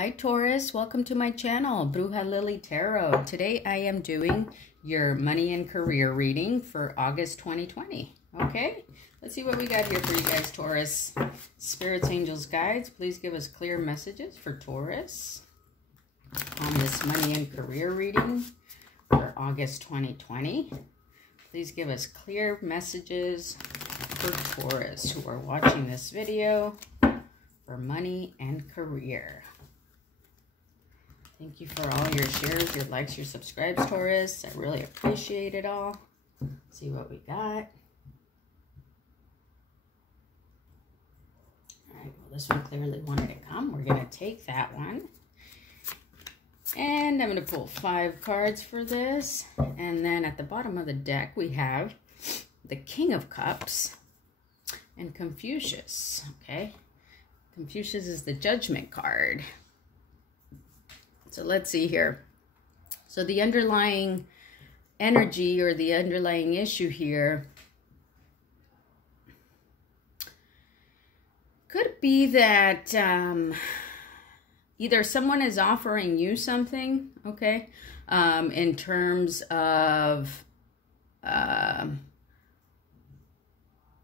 Hi Taurus, welcome to my channel, Bruja Lily Tarot. Today I am doing your money and career reading for August 2020. Okay, let's see what we got here for you guys, Taurus. Spirits, angels, guides, please give us clear messages for Taurus on this money and career reading for August 2020. Please give us clear messages for Taurus who are watching this video for money and career. Thank you for all your shares, your likes, your subscribes, Taurus. I really appreciate it all. Let's see what we got. All right, well, this one clearly wanted to come. We're going to take that one. And I'm going to pull 5 cards for this. And then at the bottom of the deck, we have the King of Cups and Confucius, okay? Confucius is the Judgment card. So let's see here. So the underlying energy or the underlying issue here could be that either someone is offering you something, okay, in terms of a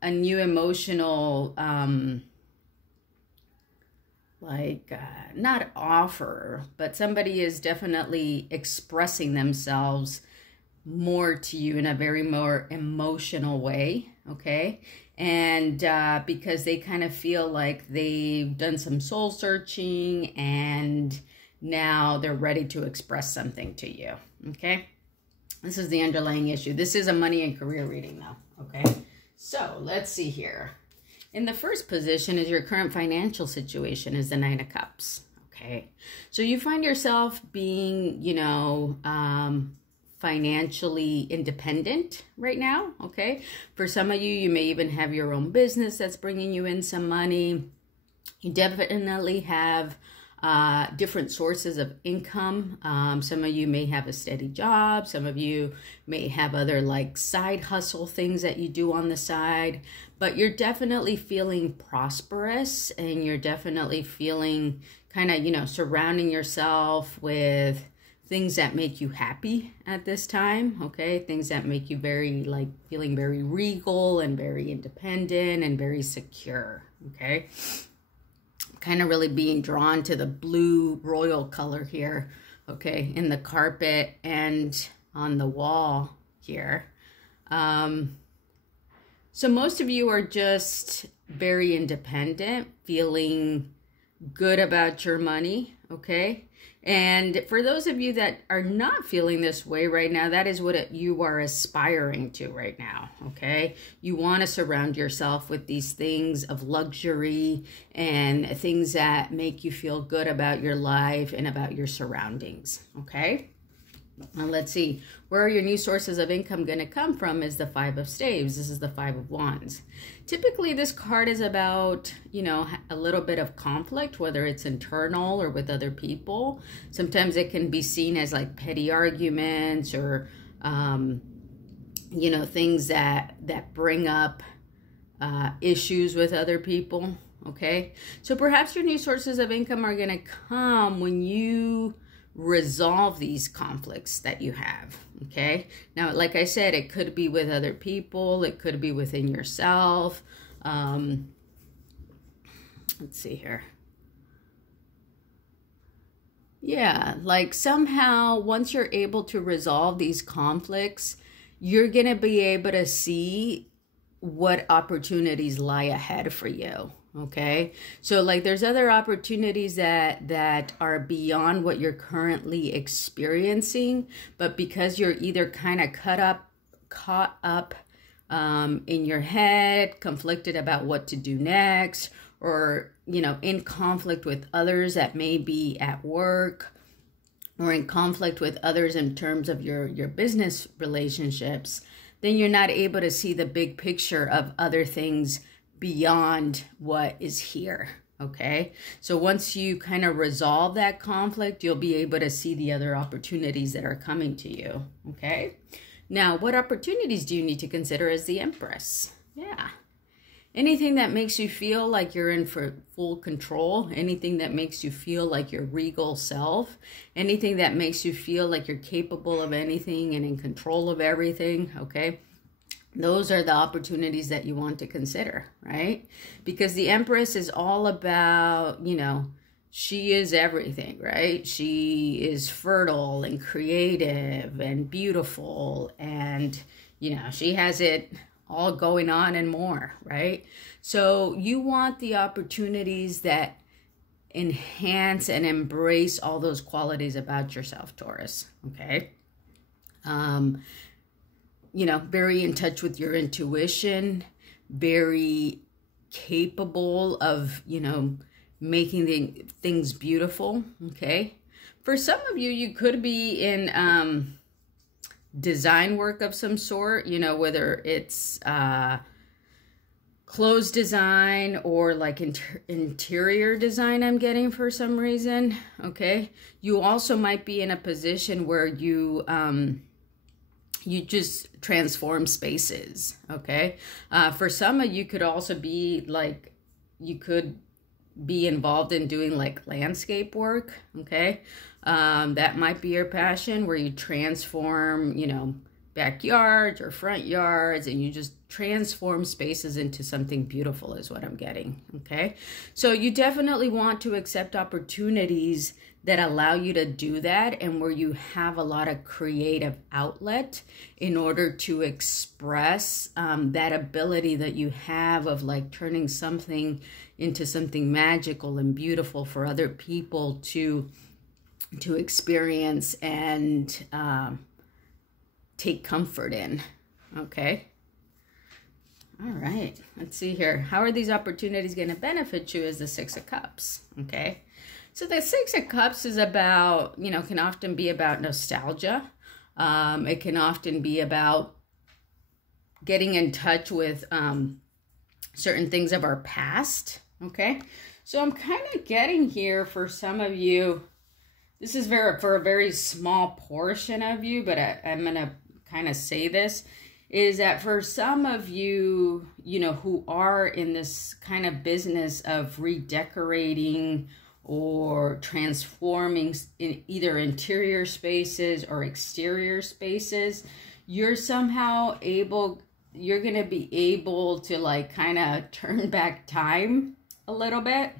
new emotional not offer, but somebody is definitely expressing themselves more to you in a very more emotional way, okay? And because they kind of feel like they've done some soul searching and now they're ready to express something to you, okay? This is the underlying issue. This is a money and career reading though, okay? So let's see here. In the first position is your current financial situation is the 9 of Cups, okay? So you find yourself being, you know, financially independent right now, okay? For some of you, you may even have your own business that's bringing you in some money. You definitely have different sources of income. Some of you may have a steady job. Some of you may have other like side hustle things that you do on the side, but you're definitely feeling prosperous and you're definitely feeling kind of, you know, surrounding yourself with things that make you happy at this time, okay? Things that make you very, like, feeling very regal and very independent and very secure, okay? Kind of really being drawn to the blue royal color here, okay, in the carpet and on the wall here. So most of you are just very independent, feeling good about your money, okay? And for those of you that are not feeling this way right now, that is what you are aspiring to right now, okay? You want to surround yourself with these things of luxury and things that make you feel good about your life and about your surroundings, okay? Now let's see, where are your new sources of income going to come from is the 5 of Staves. This is the 5 of Wands. Typically, this card is about, you know, a little bit of conflict, whether it's internal or with other people. Sometimes it can be seen as like petty arguments or, you know, things that bring up issues with other people, okay? So perhaps your new sources of income are going to come when you resolve these conflicts that you have, okay? Now, like I said, it could be with other people. It could be within yourself. Let's see here. Yeah, like somehow once you're able to resolve these conflicts, you're going to be able to see what opportunities lie ahead for you. Okay, so like there's other opportunities that are beyond what you're currently experiencing, but because you're either kind of caught up in your head, conflicted about what to do next, or, you know, in conflict with others that may be at work, or in conflict with others in terms of your business relationships, then you're not able to see the big picture of other things beyond what is here, okay? So once you kind of resolve that conflict, you'll be able to see the other opportunities that are coming to you, okay? Now, what opportunities do you need to consider as the Empress? Yeah. Anything that makes you feel like you're in for full control, anything that makes you feel like your regal self, anything that makes you feel like you're capable of anything and in control of everything, okay? Those are the opportunities that you want to consider, right? Because the Empress is all about, you know, she is everything, right? She is fertile and creative and beautiful, and, you know, she has it all going on and more, right? So you want the opportunities that enhance and embrace all those qualities about yourself, Taurus, okay? You know, very in touch with your intuition, very capable of, you know, making the things beautiful, okay? For some of you, you could be in design work of some sort, you know, whether it's clothes design or like interior design, I'm getting for some reason, okay? You also might be in a position where you just transform spaces, okay? For some of you could also be like, you could be involved in doing like landscape work, okay? That might be your passion, where you transform, you know, backyards or front yards, and you just transform spaces into something beautiful is what I'm getting, okay? So you definitely want to accept opportunities that allow you to do that, and where you have a lot of creative outlet in order to express that ability that you have of like turning something into something magical and beautiful for other people to experience and take comfort in, okay? All right, let's see here. How are these opportunities going to benefit you as the Six of Cups, okay? So the Six of Cups is about, you know, can often be about nostalgia. It can often be about getting in touch with certain things of our past, okay? So I'm kind of getting here for some of you, this is for a very small portion of you, but I'm going to kind of say this, is that for some of you, you know, who are in this kind of business of redecorating or transforming in either interior spaces or exterior spaces, you're somehow you're going to be able to like kind of turn back time a little bit.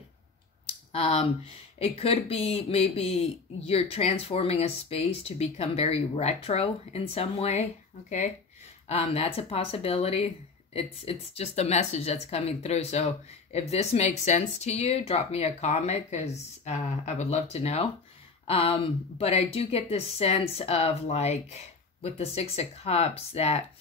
It could be maybe you're transforming a space to become very retro in some way, okay? That's a possibility. It's just a message that's coming through. So if this makes sense to you, drop me a comment, because I would love to know. But I do get this sense of like with the Six of Cups that,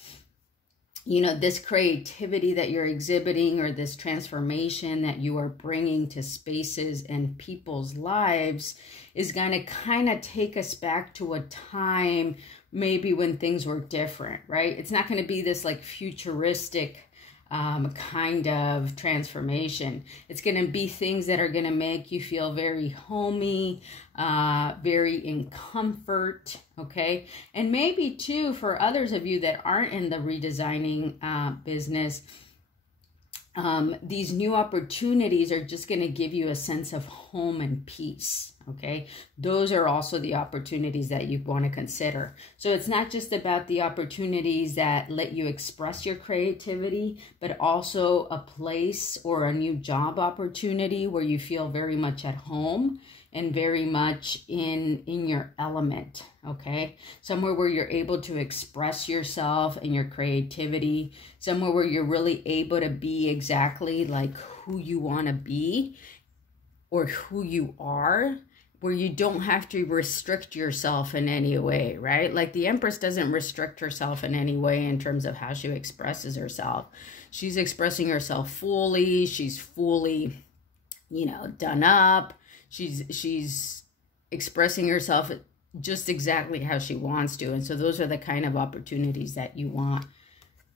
you know, this creativity that you're exhibiting or this transformation that you are bringing to spaces and people's lives is going to kind of take us back to a time maybe when things were different, right? It's not going to be this like futuristic kind of transformation. It's going to be things that are going to make you feel very homey, very in comfort, okay? And maybe too, for others of you that aren't in the redesigning business, these new opportunities are just going to give you a sense of home and peace, okay? Those are also the opportunities that you want to consider. So it's not just about the opportunities that let you express your creativity, but also a place or a new job opportunity where you feel very much at home and very much in your element, okay? Somewhere where you're able to express yourself and your creativity, somewhere where you're really able to be exactly like who you want to be or who you are, where you don't have to restrict yourself in any way, right? Like the Empress doesn't restrict herself in any way in terms of how she expresses herself. She's expressing herself fully. She's fully, you know, done up. She's expressing herself just exactly how she wants to. And so those are the kind of opportunities that you want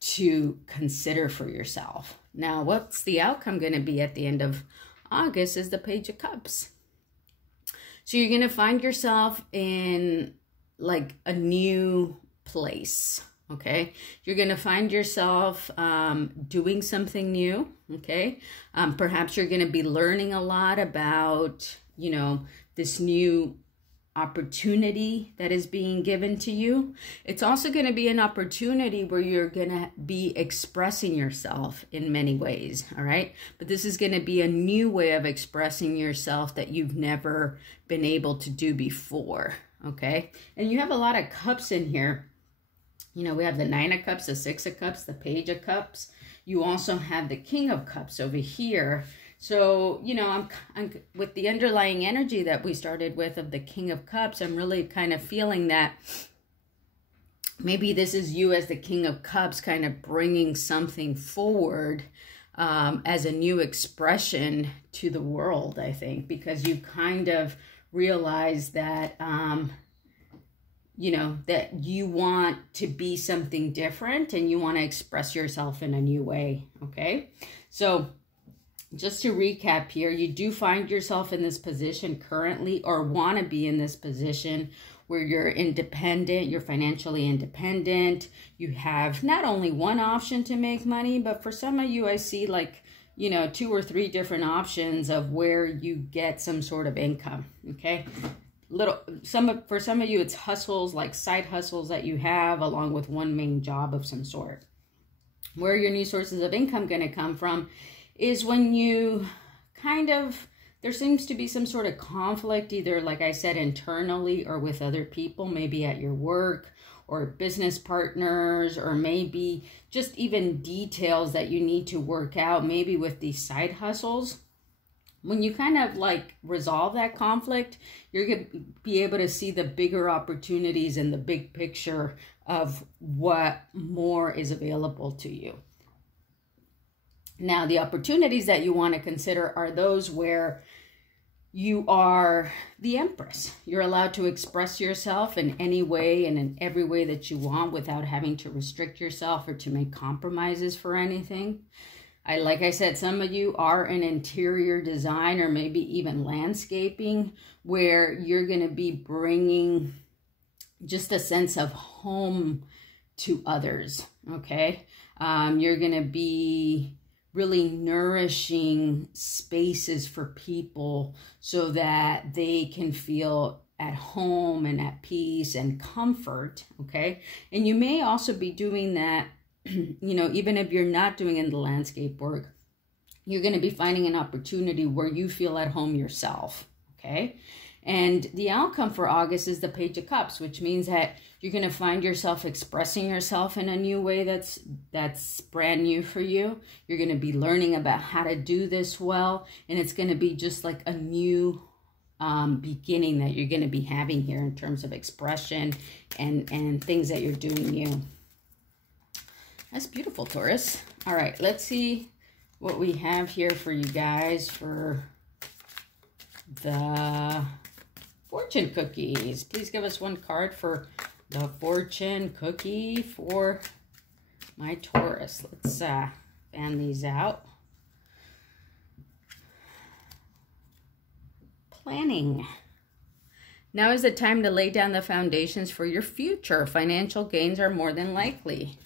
to consider for yourself. Now, what's the outcome going to be at the end of August is the Page of Cups. So you're going to find yourself in like a new place, okay? You're going to find yourself doing something new, okay? Perhaps you're going to be learning a lot about, you know, this new opportunity that is being given to you. It's also going to be an opportunity where you're going to be expressing yourself in many ways, all right? But this is going to be a new way of expressing yourself that you've never been able to do before, okay? And you have a lot of cups in here. You know, we have the 9 of Cups, the 6 of Cups, the Page of Cups. You also have the King of Cups over here. So, you know, I'm with the underlying energy that we started with of the King of Cups, I'm really kind of feeling that maybe this is you as the King of Cups kind of bringing something forward as a new expression to the world, I think, because you kind of realize that, you know, that you want to be something different and you want to express yourself in a new way, okay? So just to recap here, you do find yourself in this position currently, or want to be in this position where you're independent, you're financially independent. You have not only one option to make money, but for some of you, I see like, you know, 2 or 3 different options of where you get some sort of income, okay? For some of you, it's hustles, like side hustles that you have along with one main job of some sort. Where your new sources of income going to come from is when you kind of, there seems to be some sort of conflict, either, like I said, internally or with other people, maybe at your work or business partners, or maybe just even details that you need to work out, maybe with these side hustles. When you kind of like resolve that conflict, you're going to be able to see the bigger opportunities and the big picture of what more is available to you. Now, the opportunities that you want to consider are those where you are the Empress. You're allowed to express yourself in any way and in every way that you want without having to restrict yourself or to make compromises for anything. Like I said, some of you are in interior design or maybe even landscaping, where you're going to be bringing just a sense of home to others, okay? You're going to be really nourishing spaces for people so that they can feel at home and at peace and comfort, okay? And you may also be doing that, you know, even if you're not doing in the landscape work, you're going to be finding an opportunity where you feel at home yourself, okay? And the outcome for August is the Page of Cups, which means that you're going to find yourself expressing yourself in a new way that's brand new for you. You're going to be learning about how to do this well, and it's going to be just like a new beginning that you're going to be having here in terms of expression and things that you're doing new. That's beautiful, Taurus. All right, let's see what we have here for you guys for the fortune cookies. Please give us one card for the fortune cookie for my Taurus. Let's fan these out. Planning. Now is the time to lay down the foundations for your future. Financial gains are more than likely.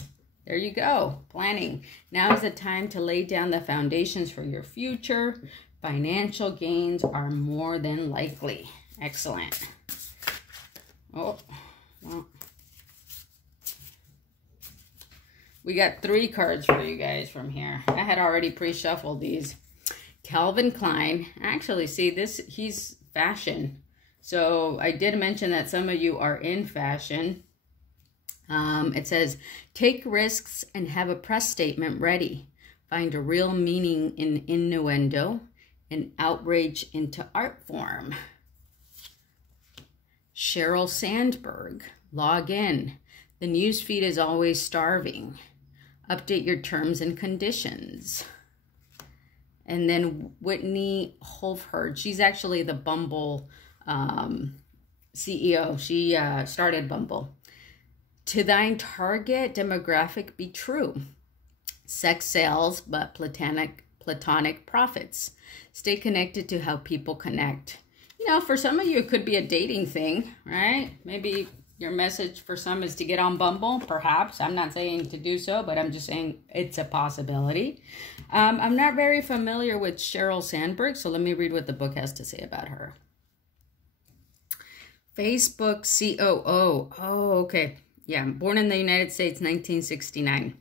There you go. Planning. Now is the time to lay down the foundations for your future. Financial gains are more than likely. Excellent. Oh, well. We got 3 cards for you guys from here. I had already pre-shuffled these. Calvin Klein. Actually, see, he's fashion. So I did mention that some of you are in fashion. It says, take risks and have a press statement ready. Find a real meaning in innuendo and outrage into art form. Sheryl Sandberg, log in. The newsfeed is always starving. Update your terms and conditions. And then Whitney Wolfhard, she's actually the Bumble CEO. She started Bumble. To thine target demographic be true. Sex sells, but platonic profits. Stay connected to how people connect. You know, for some of you, it could be a dating thing, right? Maybe your message for some is to get on Bumble, perhaps. I'm not saying to do so, but I'm just saying it's a possibility. I'm not very familiar with Sheryl Sandberg, so let me read what the book has to say about her. Facebook COO. Oh, okay. Yeah, born in the United States, 1969.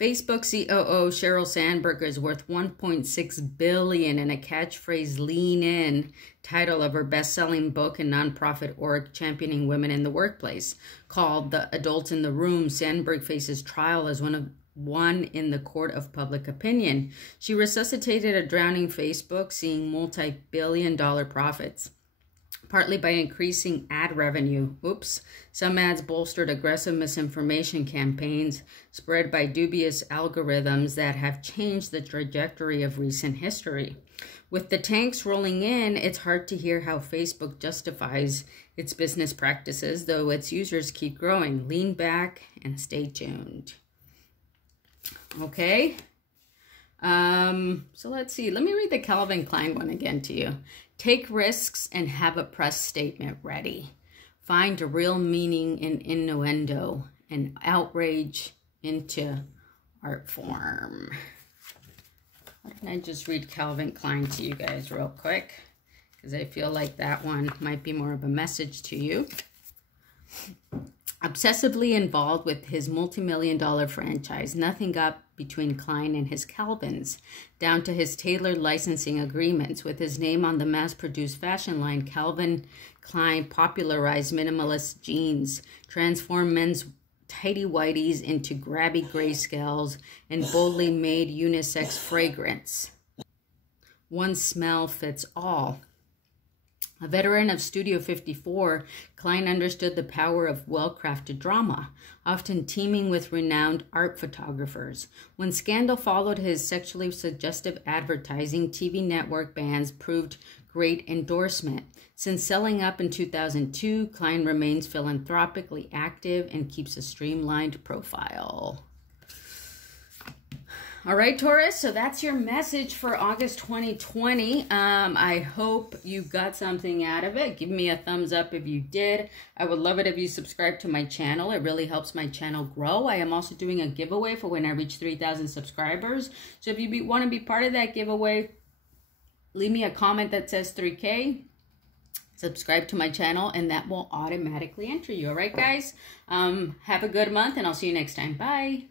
Facebook COO Sheryl Sandberg is worth $1.6 billion, and a catchphrase "Lean In," title of her best-selling book and nonprofit org championing women in the workplace. Called "The Adults in the Room," Sandberg faces trial as one in the court of public opinion. She resuscitated a drowning Facebook, seeing multi-billion-dollar profits, partly by increasing ad revenue. Some ads bolstered aggressive misinformation campaigns spread by dubious algorithms that have changed the trajectory of recent history. With the tanks rolling in, it's hard to hear how Facebook justifies its business practices, though its users keep growing. Lean back and stay tuned. Okay. So let's see. Let me read the Calvin Klein one again to you. Take risks and have a press statement ready. Find a real meaning in innuendo and outrage into art form. Why don't I just read Calvin Klein to you guys real quick? Because I feel like that one might be more of a message to you. Obsessively involved with his multi-million-dollar franchise, nothing got between Klein and his Calvins, down to his tailored licensing agreements. With his name on the mass-produced fashion line, Calvin Klein popularized minimalist jeans, transformed men's tighty-whities into grabby grayscales, and boldly made unisex fragrance. One smell fits all. A veteran of Studio 54, Klein understood the power of well-crafted drama, often teeming with renowned art photographers. When scandal followed his sexually suggestive advertising, TV network bans proved great endorsement. Since selling up in 2002, Klein remains philanthropically active and keeps a streamlined profile. All right, Taurus, so that's your message for August 2020. I hope you got something out of it. Give me a thumbs up if you did. I would love it if you subscribe to my channel. It really helps my channel grow. I am also doing a giveaway for when I reach 3,000 subscribers. So if you want to be part of that giveaway, leave me a comment that says 3K. Subscribe to my channel, and that will automatically enter you. All right, guys? Have a good month, and I'll see you next time. Bye.